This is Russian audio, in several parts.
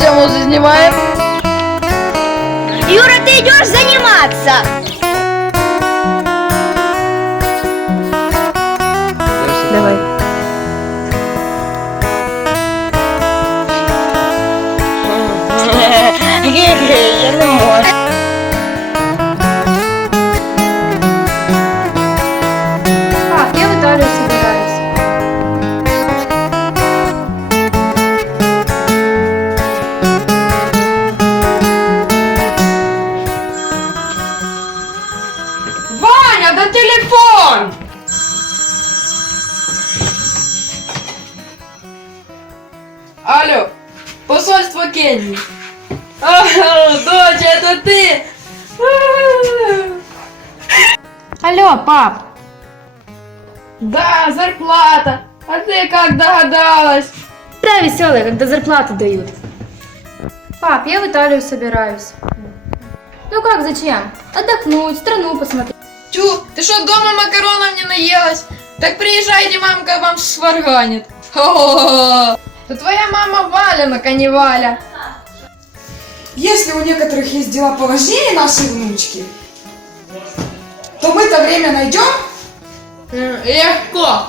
Ще може знімаємо? Юра, ты идешь заниматься? Давай. Я не можу. Алло, посольство Кении. А, доча, это ты? Алло, пап. Да, зарплата. А ты как догадалась? Да, веселая, когда зарплату дают. Пап, я в Италию собираюсь. Ну как, зачем? Отдохнуть, страну посмотреть. Тю, ты что, дома макаронов не наелась? Так приезжайте, мамка вам сварганит. Хо-хо-хо. Да твоя мама Валенок, а не Валя. Если у некоторых есть дела поважнее нашей внучки, то мы-то время найдем, М, Легко.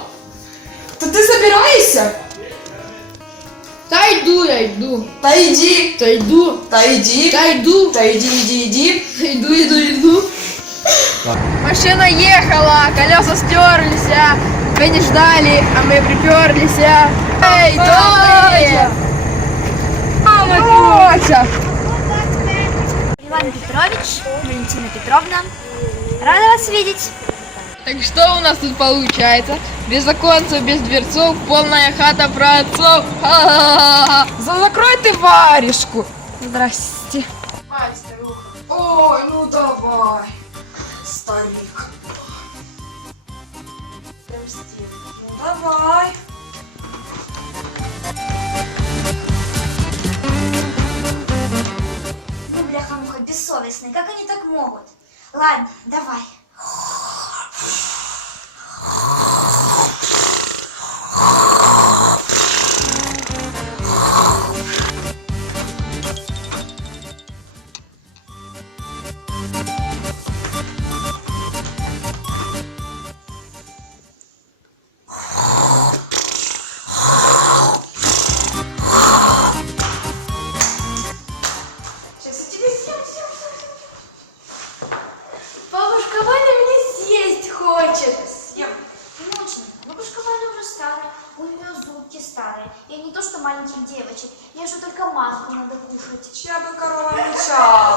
то ты собираешься? Та йду, я йду. Да иди, Та йду. да иди, Та йду. да иди, иди, иди. Иду, иду, иду. Машина ехала, колеса стерлись, а вы не ждали, а мы приперлись. а. Эй, добрые! Мама, доча! Иван Петрович, Валентина Петровна, рада вас видеть. Так что у нас тут получается? Без оконцев, без дверцов, полная хата про отцов. За- Закрой ты варежку. Здрасте. Старуха. Ой, ну давай, старик. Ну давай. Ну, бляха-муха, бессовестные, как они так могут? Ладно, давай. Чья бы корова мычала.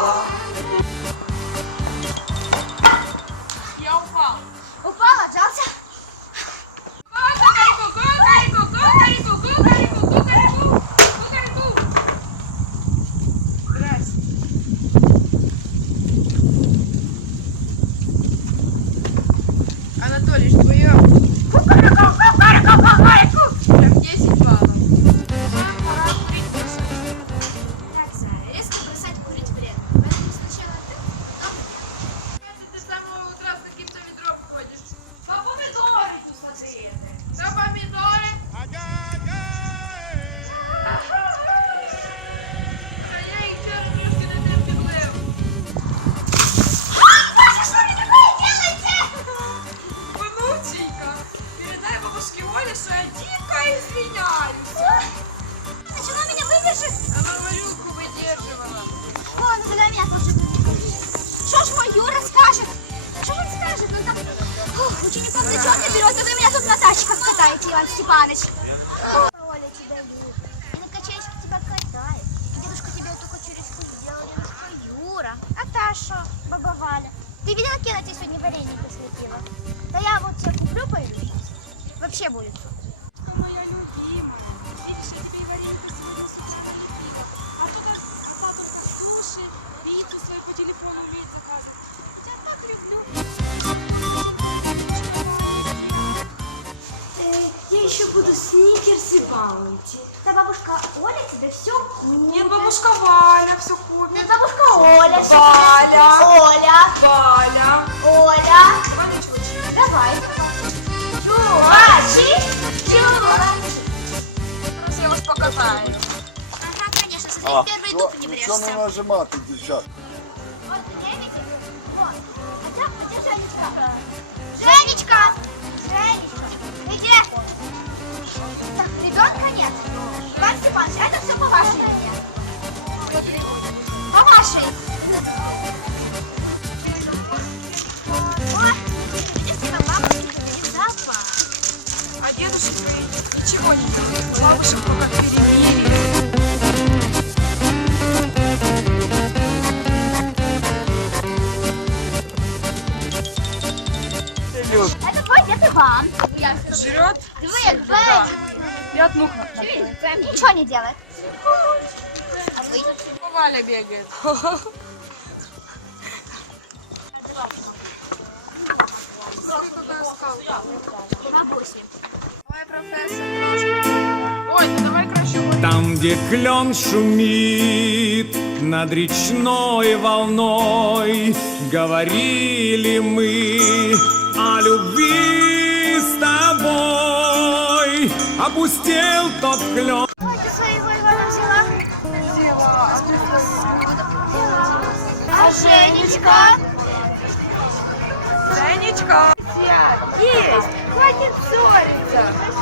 Что я дико извиняюсь. Начала меня выдержит? Она Марюху выдерживала. О, ну тогда меня тоже Что ж мой Юра скажет? Что он скажет? Ну там ух, учеников зачет не берет, а вы меня тут на тачках катаете, Иван Степанович. Оля тебя любит. И на качелечке тебя катает. И дедушка тебе эту качелечку сделал, дедушка Юра. А та что, баба Валя? Ты видела, как она тебе сегодня варенье Вообще будет. еще буду сникерсы баунти. Да бабушка Оля тебе все купит. Нет, бабушка Валя все купит. Нет, бабушка Оля всё Валя. купит. Оля, Валя. Покатаю. Ага, конечно, со Ты первый дуб не Нічого не берешься. нажимати, дівчат. Вот, девять. Вот. Хотя, где Женечка? Женечка! Женечка! Ты где? Так, ребенка нет. Иван Степанович, это все по вашей вине. По вашей. Ой, видишь, тебя бабушка не запах. А дедушка ничего не делает. Бабушек Жрет? Як бей. И от мух Ничего не делает. А вы? Валя бегает. Ну давай краще говори. Там, где клен шумит над речной волной, Говорили мы о любви Опустел тот клен. А Женечка? Женечка! Есть! Хватит ссориться!